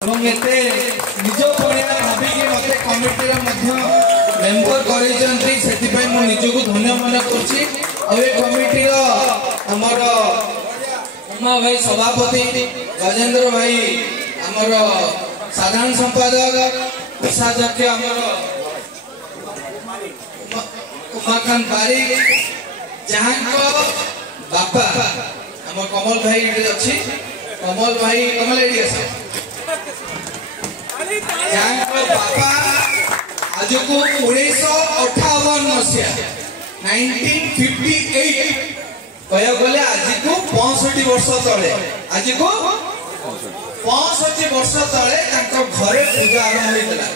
निज पड़िया भाविकी मत कमिटी मेम्बर कर निजक धन्य मन कमिटी आमर उमा भाई सभापति राजेंद्र भाई आमर साधारण संपादक कोषाध्यक्ष आमर उमाकांत बारिक जहाँ बापा आम कमल भाई अच्छी कमल भाई कमल बापा आज को 1958 मसीहा 1958 कह गले आज को 65 वर्ष तले आज को 65 वर्ष तले घरे पूजा आरंभ होता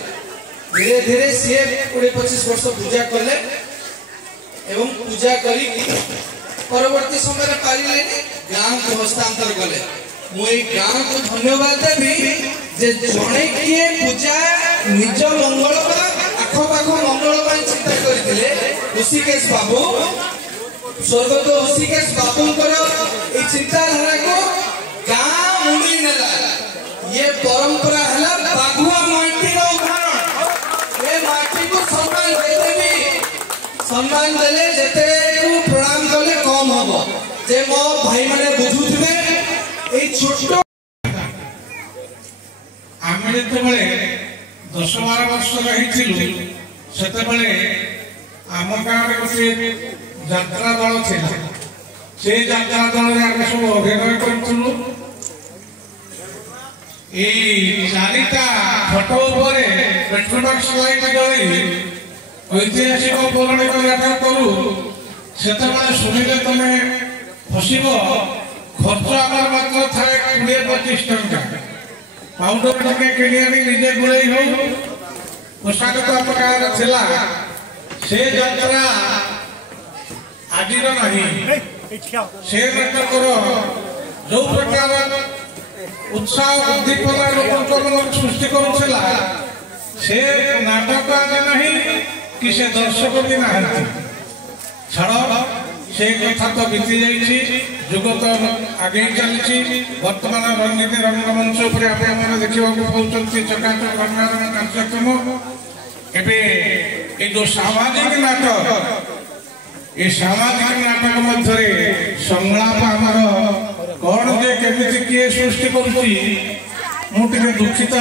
धीरे धीरे सी 20-25 वर्ष पूजा कले एवं पूजा करी परवर्ती समय पारे गाँव को हस्तांतर कले मुझे गाँव को धन्यवाद देवी जे जड़े किए पूजा निज मंगल आखपाख मंगल चिंता करते ऋषिकेश बाबू स्वर्गत ऋषिकेश बाबू चिंताधारा को गाँ मुड़ी नेला ये परंपरा है बाघुआ माटी उदाहरण ये माटी को सम्मान देले जेते प्रणाम कले कम हम जे मो भाई माने बुझुथबे ए छोटो आमे जते 10-12 वर्ष रही सेते आम गाँव गोटे यात्रा दल था से यात्रा दल आम सब अभिनय करूँ चारिटा फटो पेट्रोमाक्स लाइट जलि ऐतिहासिक पौराणिक यात्रा करूँ से शुणिले तुम फसब खर्च आम मात्र थाए 20-25 टंका पाउडर टे किणी निजे गुड़े हो पोशाक तो आप से यात्रा आज से नाटक जो प्रकार उत्साह उद्दीपना लोक सृष्टि करुला से नाटक आज नहीं कि से दर्शक भी ना छाड़ से कथा तो बीती जाइए जुग तो आगे चली वर्तमान राजनीति रंगमंच पर आप देखा पाँच चकाचक रंगारंग कार्यक्रम एवं जो सामाजिक नाटक ये सामाजिक नाटक मध्य संलाप आमर कौन जे केमी किए सृष्टि कर दुखित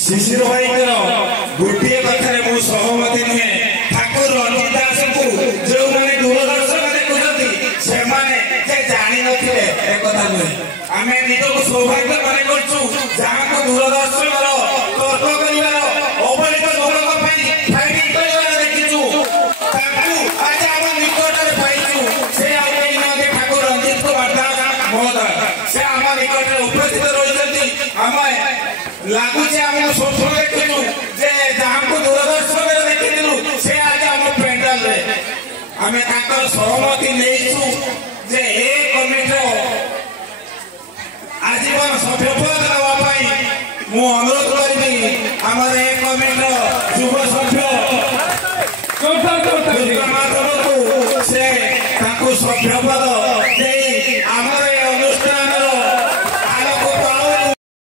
शिशिर भाई गोटे कथा सहमति नुहे ठाकुर रंजित दास को जो मैंने दूरदर्शन देखुं से जानी नथिले एक कथा नुहे आम निजक सौभाग्य मन करछु जहाँ को दूरदर्शन तर्क कर अवहेलित लोक फाइटिंग कर देखीचु आज आम निकट पाइचु से ठाकुर रंजित को वार्तालाप महोदय से आम निकट उपस्थित रही आम लगुच आम स्वप्न देखु जहाँ को दूरदर्शन देखी से आज आम पेंडाल आम सहमति नहीं जे ए कमिटी आजीवन सभ्यपद नापी मु अनुरोध करी आमर ए कमिटी युव सभ्य माधव को से सभ्यपद